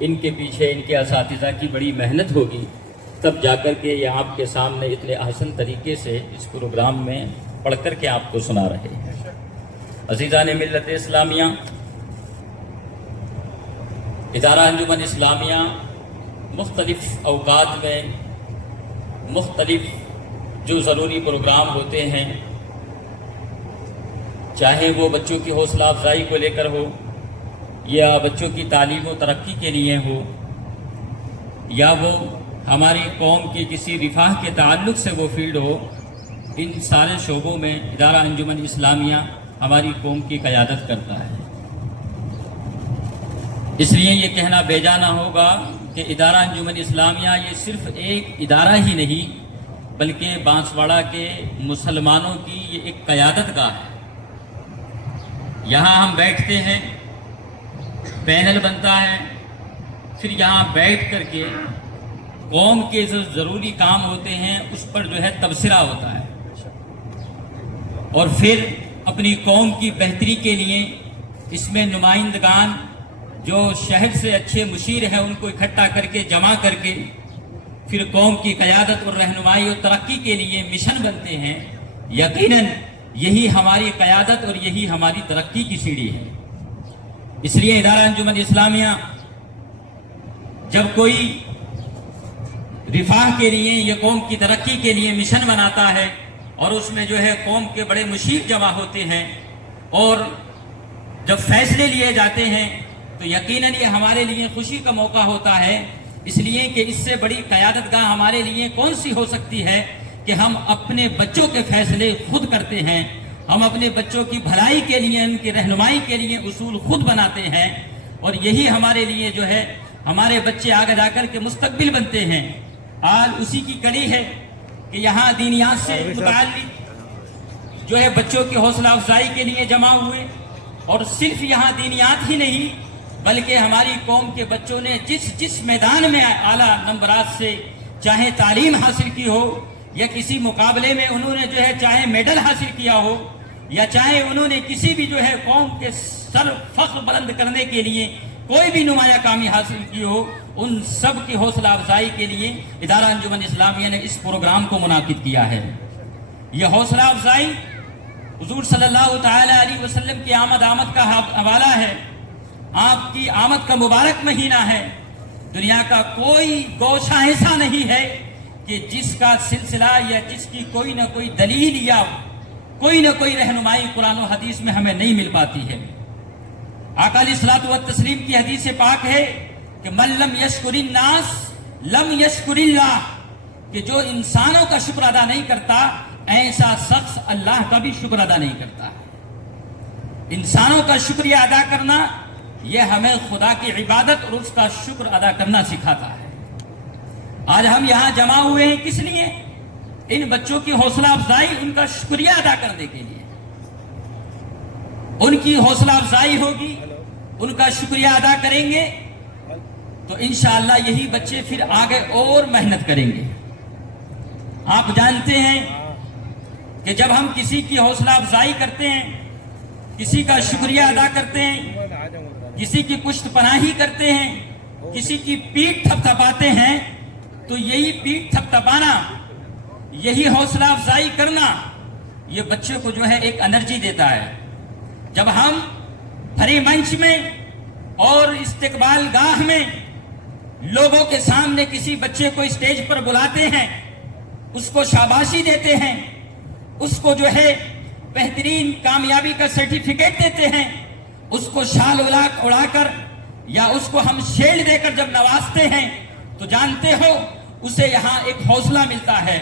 ان کے پیچھے ان کے اساتذہ کی بڑی محنت ہوگی، تب جا کر کے یہ آپ کے سامنے اتنے احسن طریقے سے اس پروگرام میں پڑھ کر کے آپ کو سنا رہے ہیں۔ عزیزان ملت اسلامیہ، ادارہ انجمن اسلامیہ مختلف اوقات میں مختلف جو ضروری پروگرام ہوتے ہیں، چاہے وہ بچوں کی حوصلہ افزائی کو لے کر ہو، یا بچوں کی تعلیم و ترقی کے لیے ہو، یا وہ ہماری قوم کی کسی رفاہ کے تعلق سے وہ فیلڈ ہو، ان سارے شعبوں میں ادارہ انجمن اسلامیہ ہماری قوم کی قیادت کرتا ہے۔ اس لیے یہ کہنا بے جا نہ ہوگا کہ ادارہ انجمن اسلامیہ یہ صرف ایک ادارہ ہی نہیں، بلکہ بانسواڑہ کے مسلمانوں کی یہ ایک قیادت گاہ ہے۔ یہاں ہم بیٹھتے ہیں، پینل بنتا ہے، پھر یہاں بیٹھ کر کے قوم کے جو ضروری کام ہوتے ہیں اس پر جو ہے تبصرہ ہوتا ہے، اور پھر اپنی قوم کی بہتری کے لیے اس میں نمائندگان جو شہر سے اچھے مشیر ہیں ان کو اکٹھا کر کے جمع کر کے پھر قوم کی قیادت اور رہنمائی اور ترقی کے لیے مشن بنتے ہیں۔ یقیناً یہی ہماری قیادت اور یہی ہماری ترقی کی سیڑھی ہے۔ اس لیے ادارہ انجمن اسلامیہ جب کوئی رفاہ کے لیے یا قوم کی ترقی کے لیے مشن بناتا ہے اور اس میں جو ہے قوم کے بڑے مشیر جمع ہوتے ہیں اور جب فیصلے لیے جاتے ہیں تو یقیناً یہ ہمارے لیے خوشی کا موقع ہوتا ہے، اس لیے کہ اس سے بڑی قیادت گاہ ہمارے لیے کون سی ہو سکتی ہے کہ ہم اپنے بچوں کے فیصلے خود کرتے ہیں، ہم اپنے بچوں کی بھلائی کے لیے ان کی رہنمائی کے لیے اصول خود بناتے ہیں، اور یہی ہمارے لیے جو ہے ہمارے بچے آگے جا کر کے مستقبل بنتے ہیں۔ آج اسی کی کڑی ہے کہ یہاں دینیات سے متعلق جو ہے بچوں کی حوصلہ افزائی کے لیے جمع ہوئے، اور صرف یہاں دینیات ہی نہیں بلکہ ہماری قوم کے بچوں نے جس میدان میں اعلیٰ نمبرات سے چاہے تعلیم حاصل کی ہو، یا کسی مقابلے میں انہوں نے جو ہے چاہے میڈل حاصل کیا ہو، یا چاہے انہوں نے کسی بھی جو ہے قوم کے سر فخر بلند کرنے کے لیے کوئی بھی نمایاں کامی حاصل کی ہو، ان سب کی حوصلہ افزائی کے لیے ادارہ انجمن اسلامیہ نے اس پروگرام کو منعقد کیا ہے۔ یہ حوصلہ افزائی حضور صلی اللہ تعالی علیہ وسلم کی آمد کا حوالہ ہے۔ آپ کی آمد کا مبارک مہینہ ہے۔ دنیا کا کوئی گوشہ ایسا نہیں ہے کہ جس کا سلسلہ یا جس کی کوئی نہ کوئی دلیل یا کوئی نہ کوئی رہنمائی قرآن و حدیث میں ہمیں نہیں مل پاتی ہے۔ آقا علیہ الصلوۃ والتسلیم کی حدیث پاک ہے کہ من لم یشکر الناس لم یشکر اللہ، کہ جو انسانوں کا شکر ادا نہیں کرتا ایسا شخص اللہ کا بھی شکر ادا نہیں کرتا۔ انسانوں کا شکریہ ادا کرنا یہ ہمیں خدا کی عبادت اور اس کا شکر ادا کرنا سکھاتا ہے۔ آج ہم یہاں جمع ہوئے ہیں کس لیے؟ ان بچوں کی حوصلہ افزائی، ان کا شکریہ ادا کرنے کے لیے۔ ان کی حوصلہ افزائی ہوگی، ان کا شکریہ ادا کریں گے تو انشاءاللہ یہی بچے پھر آگے اور محنت کریں گے۔ آپ جانتے ہیں کہ جب ہم کسی کی حوصلہ افزائی کرتے ہیں، کسی کا شکریہ ادا کرتے ہیں، کسی کی پشت پناہی کرتے ہیں، کسی کی پیٹھ تھپتھپاتے ہیں، تو یہی پیٹھ تھپتھپانا، یہی حوصلہ افزائی کرنا یہ بچے کو جو ہے ایک انرجی دیتا ہے۔ جب ہم بھرے منچ میں اور استقبال گاہ میں لوگوں کے سامنے کسی بچے کو اسٹیج پر بلاتے ہیں، اس کو شاباشی دیتے ہیں، اس کو جو ہے بہترین کامیابی کا سرٹیفکیٹ دیتے ہیں، اس کو شال اڑا کر یا اس کو ہم شیلڈ دے کر جب نوازتے ہیں تو جانتے ہو اسے یہاں ایک حوصلہ ملتا ہے۔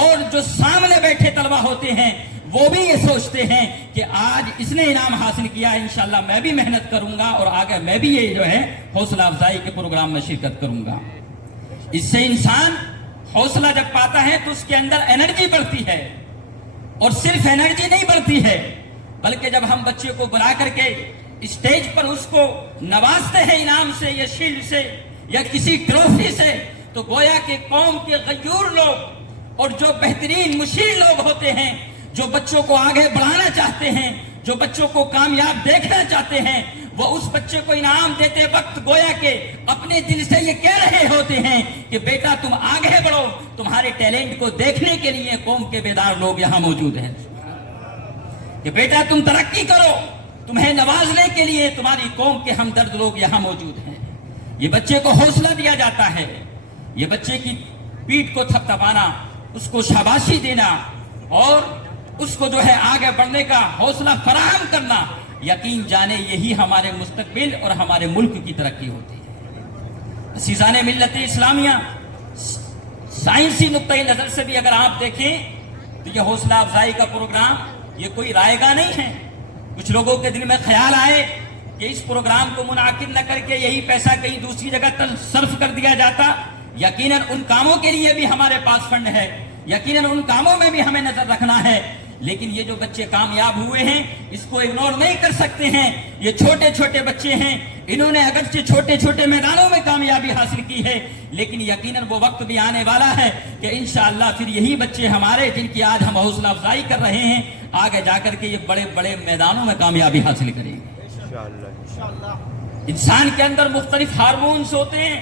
اور جو سامنے بیٹھے طلبہ ہوتے ہیں وہ بھی یہ سوچتے ہیں کہ آج اس نے انعام حاصل کیا، انشاءاللہ میں بھی محنت کروں گا اور آگے میں بھی یہ جو ہے حوصلہ افزائی کے پروگرام میں شرکت کروں گا۔ اس سے انسان حوصلہ جب پاتا ہے تو اس کے اندر انرجی بڑھتی ہے، اور صرف انرجی نہیں بڑھتی ہے بلکہ جب ہم بچے کو بلا کر کے اسٹیج پر اس کو نوازتے ہیں انعام سے یا شیلڈ سے یا کسی ٹرافی سے، تو گویا کہ قوم کے غیور لوگ اور جو بہترین مشیر لوگ ہوتے ہیں، جو بچوں کو آگے بڑھانا چاہتے ہیں، جو بچوں کو کامیاب دیکھنا چاہتے ہیں، وہ اس بچے کو انعام دیتے وقت گویا کہ اپنے دل سے یہ کہہ رہے ہوتے ہیں کہ بیٹا تم آگے بڑھو، تمہارے ٹیلنٹ کو دیکھنے کے لیے قوم کے بیدار لوگ یہاں موجود ہیں، کہ بیٹا تم ترقی کرو، تمہیں نوازنے کے لیے تمہاری قوم کے ہمدرد لوگ یہاں موجود ہیں۔ یہ بچے کو حوصلہ دیا جاتا ہے، یہ بچے کی پیٹھ کو تھپتھپانا، اس کو شاباشی دینا اور اس کو جو ہے آگے بڑھنے کا حوصلہ فراہم کرنا، یقین جانے یہی ہمارے مستقبل اور ہمارے ملک کی ترقی ہوتی ہے۔ عزیزان ملت اسلامیہ، سائنسی نقطۂ نظر سے بھی اگر آپ دیکھیں تو یہ حوصلہ افزائی کا پروگرام یہ کوئی رائے گاہ نہیں ہے۔ کچھ لوگوں کے دل میں خیال آئے کہ اس پروگرام کو منعقد نہ کر کے یہی پیسہ کہیں دوسری جگہ صرف کر دیا جاتا، یقیناً ان کاموں کے لیے بھی ہمارے پاس فنڈ ہے، یقیناً ان کاموں میں بھی ہمیں نظر رکھنا ہے، لیکن یہ جو بچے کامیاب ہوئے ہیں اس کو اگنور نہیں کر سکتے ہیں۔ یہ چھوٹے چھوٹے بچے ہیں، انہوں نے اگرچہ چھوٹے چھوٹے میدانوں میں کامیابی حاصل کی ہے، لیکن یقیناً وہ وقت بھی آنے والا ہے کہ انشاءاللہ پھر یہی بچے ہمارے جن کی آج ہم حوصلہ افزائی کر رہے ہیں، آگے جا کر کے یہ بڑے بڑے میدانوں میں کامیابی حاصل کریں گے۔ انسان کے اندر مختلف ہارمونز ہوتے ہیں،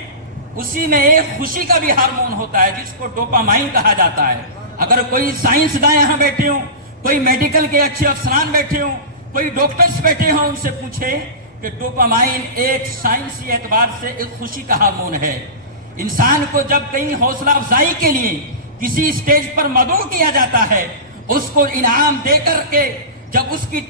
اسی میں ایک خوشی کا بھی ہارمون ہوتا ہے جس کو ڈوپامائن کہا جاتا ہے۔ اگر کوئی سائنسداں یہاں بیٹھے ہوں، کوئی میڈیکل کے اچھے افسران بیٹھے ہوں، کوئی ڈاکٹرز بیٹھے ہوں، ان سے پوچھے کہ ڈوپامائن ایک سائنسی اعتبار سے ایک خوشی کا ہارمون ہے۔ انسان کو جب کہیں حوصلہ افزائی کے لیے کسی اسٹیج پر مدعو کیا جاتا ہے، اس کو انعام دے کر کے جب اس کی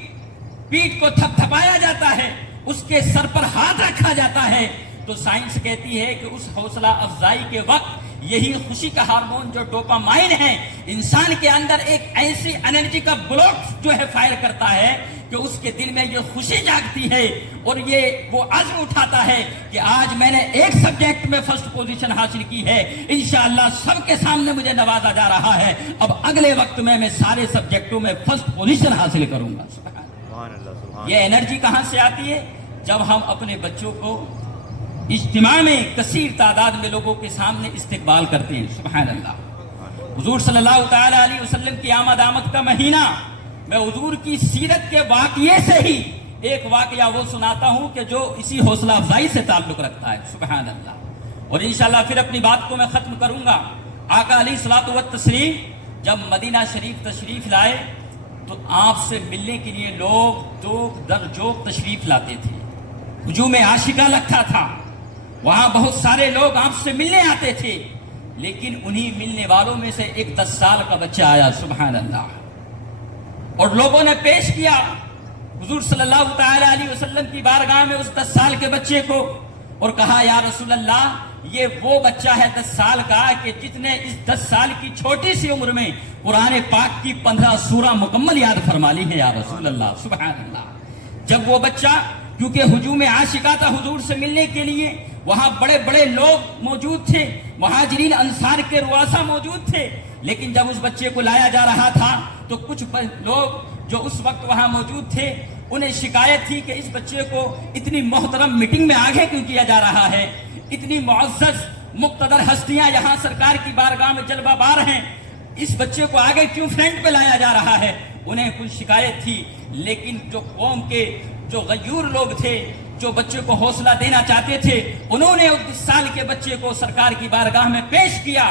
پیٹھ کو تھپتھپایا جاتا ہے، اس کے سر پر ہاتھ رکھا جاتا ہے، تو سائنس کہتی ہے کہ اس حوصلہ افزائی کے وقت یہی خوشی کا ہارمون جو ڈوپامائن ہے انسان کے اندر ایک ایسی انرجی کا بلاک جو ہے فائر کرتا ہے کہ اس کے دل میں یہ خوشی جاگتی ہے اور یہ وہ عزم اٹھاتا ہے کہ آج میں نے ایک سبجیکٹ میں فرسٹ پوزیشن حاصل کی ہے، انشاءاللہ سب کے سامنے مجھے نوازا جا رہا ہے، اب اگلے وقت میں سارے سبجیکٹوں میں فرسٹ پوزیشن حاصل کروں گا۔ یہ انرجی کہاں سے آتی ہے؟ جب ہم اپنے بچوں کو اجتماع میں کثیر تعداد میں لوگوں کے سامنے استقبال کرتے ہیں۔ سبحان اللہ۔ حضور صلی اللہ تعالی علیہ وسلم کی آمد کا مہینہ، میں حضور کی سیرت کے واقعے سے ہی ایک واقعہ وہ سناتا ہوں کہ جو اسی حوصلہ افزائی سے تعلق رکھتا ہے۔ سبحان اللہ۔ اور انشاءاللہ پھر اپنی بات کو میں ختم کروں گا۔ آقا علیہ الصلوۃ والتسلیم جب مدینہ شریف تشریف لائے تو آپ سے ملنے کے لیے لوگ جوک در جوک تشریف لاتے تھے، ہجوم عاشقہ لگتا تھا، وہاں بہت سارے لوگ آپ سے ملنے آتے تھے، لیکن انہی ملنے والوں میں سے ایک 10 سال کا بچہ آیا۔ سبحان اللہ۔ اور لوگوں نے پیش کیا حضور صلی اللہ تعالی علیہ وسلم کی بارگاہ میں اس 10 سال کے بچے کو اور کہا یا رسول اللہ یہ وہ بچہ ہے 10 سال کا کہ جس نے اس 10 سال کی چھوٹی سی عمر میں قرآن پاک کی 15 سورہ مکمل یاد فرما لی ہے یا رسول اللہ۔ سبحان اللہ۔ جب وہ بچہ کیونکہ ہجوم عاشقہ تھا حضور سے ملنے کے لیے، وہاں بڑے بڑے لوگ موجود تھے، مہاجرین انصار کے رؤسا موجود تھے، لیکن جب اس بچے کو لایا جا رہا تھا تو کچھ لوگ جو اس وقت وہاں موجود تھے انہیں شکایت تھی کہ اس بچے کو اتنی محترم میٹنگ میں آگے کیوں کیا جا رہا ہے، اتنی معزز مقتدر ہستیاں یہاں سرکار کی بارگاہ میں جلوہ بار ہیں، اس بچے کو آگے کیوں فرنٹ پہ لایا جا رہا ہے، انہیں کچھ شکایت تھی۔ لیکن جو قوم کے جو غیور لوگ تھے، جو بچے کو حوصلہ دینا چاہتے تھے، انہوں نے 19 سال کے بچے کو سرکار کی بارگاہ میں پیش کیا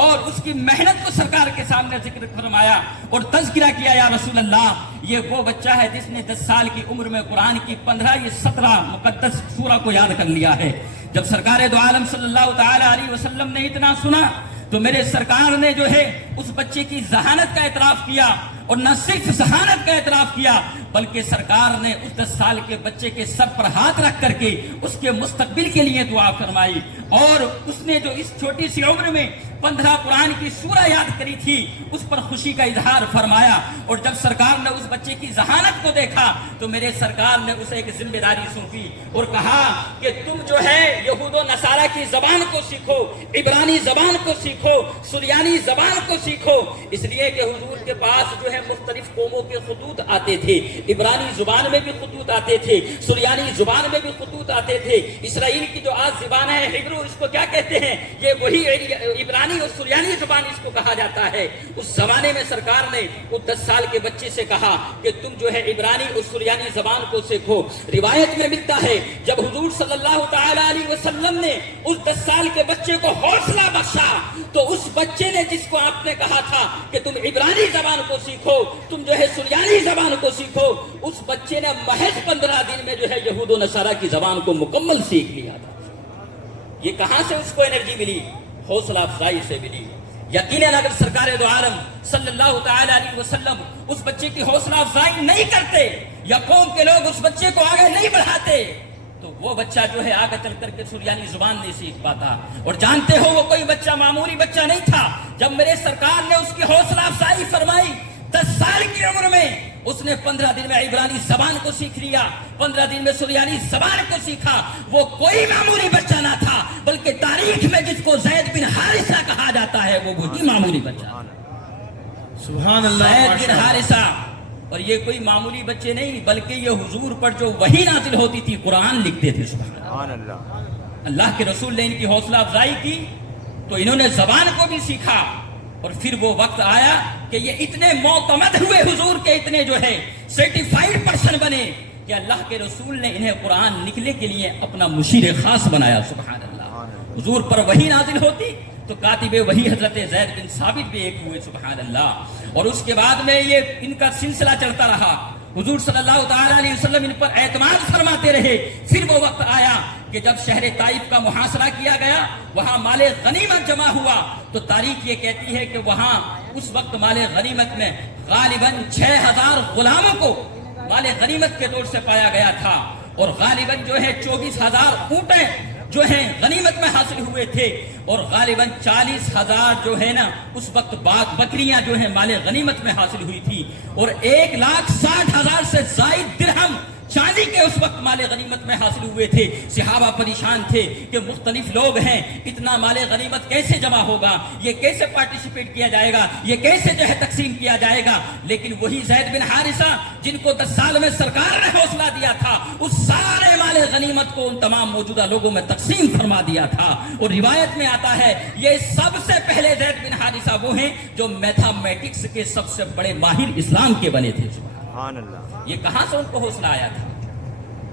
اور اس کی محنت کو سرکار کے سامنے ذکر فرمایا اور تذکرہ کیا یا رسول اللہ یہ وہ بچہ ہے جس نے 10 سال کی عمر میں قرآن کی 15 یا 17 مقدس سورہ کو یاد کر لیا ہے۔ جب سرکار دو عالم صلی اللہ تعالی علیہ وسلم نے اتنا سنا تو میرے سرکار نے جو ہے اس بچے کی ذہانت کا اعتراف کیا، اور نہ صرف ذہانت کا اعتراف کیا بلکہ سرکار نے اس 10 سال کے بچے کے سر پر ہاتھ رکھ کر کے اس کے مستقبل کے لیے دعا فرمائی، اور اس نے جو اس چھوٹی سی عمر میں 15 قرآن کی سورہ یاد کری تھی اس پر خوشی کا اظہار فرمایا۔ اور جب سرکار نے اس بچے کی ذہانت کو دیکھا تو میرے سرکار نے اسے ایک ذمہ داری سونپی اور کہا کہ تم جو ہے یہود و نصارہ کی زبان کو سیکھو، عبرانی زبان کو سیکھو، سریانی زبان کو سیکھو، اس لیے کہ حضور کے پاس جو ہے مختلف قوموں کے خطوط آتے تھے، عبرانی زبان میں بھی خطوط آتے تھے، سریانی زبان میں بھی خطوط آتے تھے، اسرائیل کی جو آج زبان ہے ہبرو اس کو کیا کہتے کہتے ہیں یہ وہی عبرانی اور سریانی زبان اس کو کہا جاتا ہے. اس زمانے میں سرکار نے اس 10 سال کے بچے سے کہا کہ تم جو ہے عبرانی اور سریانی زبان کو سیکھو. روایت میں ملتا ہے جب حضور صلی اللہ تعالی علیہ وسلم نے اس 10 سال کے بچے کو حوصلہ بخشا تو اس بچے نے جس کو آپ نے کہا تھا کہ تم عبرانی زبان کو سیکھو, تم جو ہے سریانی زبان کو سیکھو, اس بچے نے محض 15 دن میں جو ہے یہود و نصارہ کی زبان کو مکمل سیکھ لیا تھا. یہ کہاں سے اس کو انرجی ملی؟ حوصلہ افزائی سے ملی. یقیناً اگر سرکار دو عالم صلی اللہ تعالی علیہ وسلم اس بچے کی حوصلہ افزائی نہیں کرتے یا قوم کے لوگ اس بچے کو آگے نہیں بڑھاتے تو وہ بچہ جو ہے آگے چل کر کے سریانی زبان نہیں سیکھ پاتا. اور جانتے ہو وہ کوئی بچہ معمولی بچہ نہیں تھا. جب میرے سرکار نے اس کی حوصلہ افزائی فرمائی 10 سال کی عمر میں اس نے 15 دن میں عبرانی زبان کو سیکھ لیا, 15 دن میں سریانی زبان کو سیکھا. وہ کوئی معمولی بچہ نہ تھا بلکہ تاریخ میں جس کو زید بن حارثہ کہا جاتا ہے وہ وہی معمولی بچہ. سبحان اللہ. زید بن حارثہ. اور یہ کوئی معمولی بچے نہیں بلکہ یہ حضور پر جو وحی نازل ہوتی تھی قرآن لکھتے تھے. سبحان اللہ. اللہ کے رسول نے ان کی حوصلہ افزائی کی تو انہوں نے زبان کو بھی سیکھا. اور پھر وہ وقت آیا کہ یہ اتنے معتمد ہوئے حضور کے, اتنے جو ہے سرٹیفائیڈ پرسن بنے کہ اللہ کے رسول نے انہیں قرآن لکھنے کے لیے اپنا مشیر خاص بنایا. سبحان اللہ. حضور پر وحی نازل ہوتی تو کاتب وحی حضرت زید بن ثابت بھی ایک ہوئے. سبحان اللہ. اور اس کے بعد میں یہ ان کا سلسلہ چلتا رہا. حضور صلی اللہ تعالی علیہ وسلم ان پر اعتماد فرماتے رہے. پھر وہ وقت آیا کہ جب شہر طائف کا محاصرہ کیا گیا, وہاں مال غنیمت جمع ہوا تو تاریخ یہ کہتی ہے کہ وہاں اس وقت مال غنیمت میں غالباً 6000 غلاموں کو مال غنیمت کے طور سے پایا گیا تھا. اور غالباً جو ہے 24000 اونٹیں جو ہیں غنیمت میں حاصل ہوئے تھے. اور غالباً 40000 جو ہے نا اس وقت بکریاں جو ہیں مال غنیمت میں حاصل ہوئی تھی. اور 1,60,000 سے زائد درہم چاندی کے اس وقت مال غنیمت میں حاصل ہوئے تھے. صحابہ پریشان تھے کہ مختلف لوگ ہیں, اتنا مال غنیمت کیسے جمع ہوگا, یہ کیسے پارٹیسپیٹ کیا جائے گا, یہ کیسے جو ہے تقسیم کیا جائے گا. لیکن وہی زید بن حارثہ جن کو 10 سال میں سرکار نے حوصلہ دیا تھا اس سارے مال غنیمت کو ان تمام موجودہ لوگوں میں تقسیم فرما دیا تھا. اور روایت میں آتا ہے یہ سب سے پہلے زید بن حارثہ وہ ہیں جو میتھمیٹکس کے سب سے بڑے ماہر اسلام کے بنے تھے. سبحان اللہ. یہ کہاں سے ان کو حوصلہ آیا تھا؟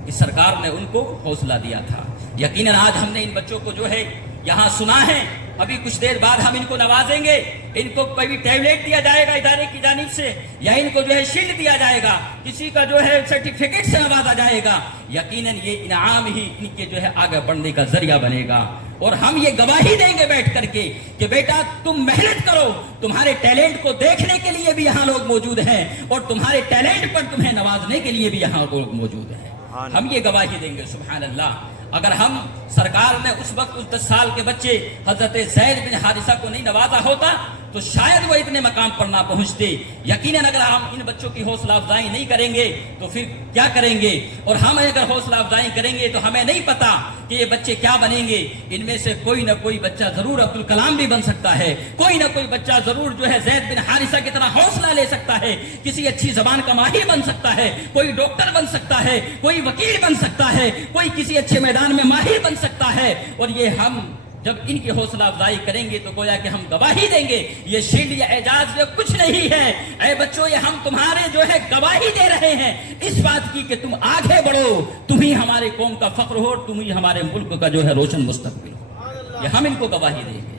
اس سرکار نے ان کو حوصلہ دیا تھا. یقیناً آج ہم نے ان بچوں کو جو ہے یہاں سنا ہے, ابھی کچھ دیر بعد ہم ان کو نوازیں گے. ان کو کبھی ٹیبلیٹ دیا جائے گا ادارے کی جانب سے یا ان کو جو ہے شیلڈ دیا جائے گا, کسی کا جو ہے سرٹیفکیٹ سے نوازا جائے گا. یقیناً یہ انعام ہی ان کے جو ہے آگے بڑھنے کا ذریعہ بنے گا. اور ہم یہ گواہی دیں گے بیٹھ کر کے کہ بیٹا تم محنت کرو, تمہارے ٹیلنٹ کو دیکھنے کے لیے بھی یہاں لوگ موجود ہیں اور تمہارے ٹیلنٹ پر تمہیں نوازنے کے لیے بھی یہاں لوگ موجود ہیں. ہم یہ گواہی دیں گے. سبحان اللہ. اگر ہم سرکار نے اس وقت اس 10 سال کے بچے حضرت زید بن حارثہ کو نہیں نوازا ہوتا تو شاید وہ اتنے مقام پر نہ پہنچتے. یقیناً اگر ہم ان بچوں کی حوصلہ افزائی نہیں کریں گے تو پھر کیا کریں گے؟ اور ہم اگر حوصلہ افزائی کریں گے تو ہمیں نہیں پتا کہ یہ بچے کیا بنیں گے. ان میں سے کوئی نہ کوئی بچہ ضرور عبدالکلام بھی بن سکتا ہے, کوئی نہ کوئی بچہ ضرور جو ہے زید بن حارثہ کی طرح حوصلہ لے سکتا ہے, کسی اچھی زبان کا ماہر بن سکتا ہے, کوئی ڈاکٹر بن سکتا ہے, کوئی وکیل بن سکتا ہے, کوئی کسی اچھے میدان میں ماہر بن سکتا ہے. اور یہ ہم جب ان کی حوصلہ افزائی کریں گے تو گویا کہ ہم گواہی دیں گے یہ شیلڈ یا اعزاز یہ کچھ نہیں ہے. اے بچوں یہ ہم تمہارے جو ہے گواہی دے رہے ہیں اس بات کی کہ تم آگے بڑھو, تم ہی ہمارے قوم کا فخر ہو, تم ہی ہمارے ملک کا جو ہے روشن مستقبل ہو. یہ ہم ان کو گواہی دیں گے.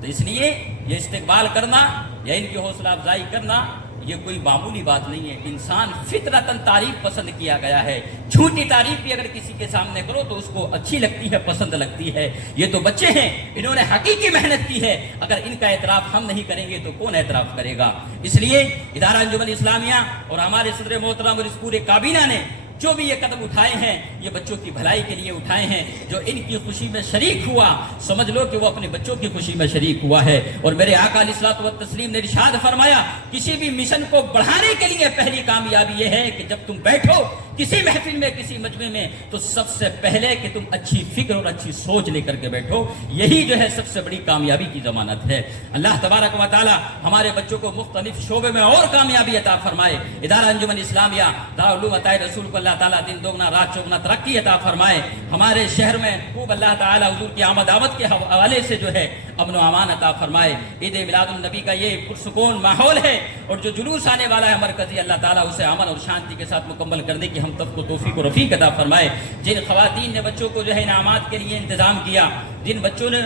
تو اس لیے یہ استقبال کرنا یا ان کی حوصلہ افزائی کرنا یہ کوئی معمولی بات نہیں ہے. انسان فطرتاً تعریف پسند کیا گیا ہے. جھوٹی تعریف بھی اگر کسی کے سامنے کرو تو اس کو اچھی لگتی ہے, پسند لگتی ہے. یہ تو بچے ہیں, انہوں نے حقیقی محنت کی ہے. اگر ان کا اعتراف ہم نہیں کریں گے تو کون اعتراف کرے گا؟ اس لیے ادارہ انجمن اسلامیہ اور ہمارے صدر محترم اور اس پورے کابینہ نے جو بھی یہ قدم اٹھائے ہیں یہ بچوں کی بھلائی کے لیے اٹھائے ہیں. جو ان کی خوشی میں شریک ہوا سمجھ لو کہ وہ اپنے بچوں کی خوشی میں شریک ہوا ہے. اور میرے آقا علیہ الصلوۃ والتسلیم نے ارشاد فرمایا کسی بھی مشن کو بڑھانے کے لیے پہلی کامیابی یہ ہے کہ جب تم بیٹھو کسی محفل میں, کسی مجمع میں, تو سب سے پہلے کہ تم اچھی فکر اور اچھی سوچ لے کر کے بیٹھو. یہی جو ہے سب سے بڑی کامیابی کی ضمانت ہے. اللہ تبارک و تعالی ہمارے بچوں کو مختلف شعبے میں اور کامیابی عطا فرمائے. ادارہ انجمن اسلامیہ دارالعلوم عطائے رسول کو اللہ تعالیٰ دن دوگنا رات چوگنا ترقی ترقی عطا فرمائے. ہمارے شہر میں خوب اللہ تعالیٰ حضور کی آمد آمد کے حوالے سے جو ہے امن و امان عطا فرمائے. عید میلاد النبی کا یہ پرسکون ماحول ہے اور جو جلوس آنے والا ہے مرکزی، اللہ تعالیٰ اسے امن اور شانتی کے ساتھ مکمل کرنے کی ہم سب کو توفیق و رفیق عطا فرمائے. جن خواتین نے بچوں کو جو ہے انعامات کے لیے انتظام کیا، جن بچوں نے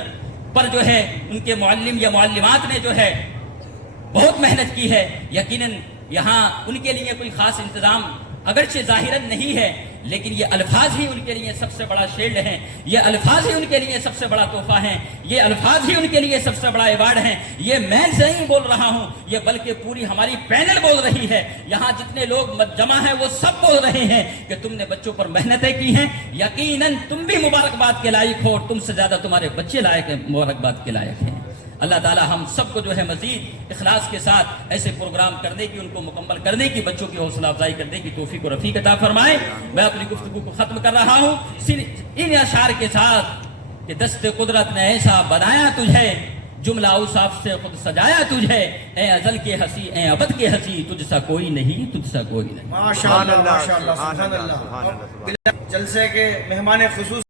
پر جو ہے ان کے معلم یا معلمات نے جو ہے بہت محنت کی ہے، یقیناً یہاں ان کے لیے کوئی خاص انتظام اگرچہ ظاہراً نہیں ہے، لیکن یہ الفاظ ہی ان کے لیے سب سے بڑا شیلڈ ہیں، یہ الفاظ ہی ان کے لیے سب سے بڑا تحفہ ہیں، یہ الفاظ ہی ان کے لیے سب سے بڑا ایوارڈ ہیں. یہ میں نہیں بول رہا ہوں، یہ بلکہ پوری ہماری پینل بول رہی ہے. یہاں جتنے لوگ جمع ہیں وہ سب بول رہے ہیں کہ تم نے بچوں پر محنتیں کی ہیں. یقیناً تم بھی مبارکباد کے لائق ہو اور تم سے زیادہ تمہارے بچے مبارکباد کے لائق ہیں. اللہ تعالی ہم سب کو جو ہے مزید اخلاص کے ساتھ ایسے پروگرام کرنے کی، ان کو مکمل کرنے کی، بچوں کی حوصلہ افزائی کرنے کی توفیق و رفیق عطا فرمائے. میں اپنی گفتگو کو ختم کر رہا ہوں ان اشعار کے ساتھ کہ دست قدرت نے ایسا بنایا تجھے، جملہ اوصاف سے خود سجایا تجھے، اے ازل کے ہنسی اے ابد کے ہنسی، تجھ سا کوئی نہیں، تجھ سا کوئی نہیں. ماشاءاللہ ماشاءاللہ سبحان اللہ. جلسے کے مہمان خصوص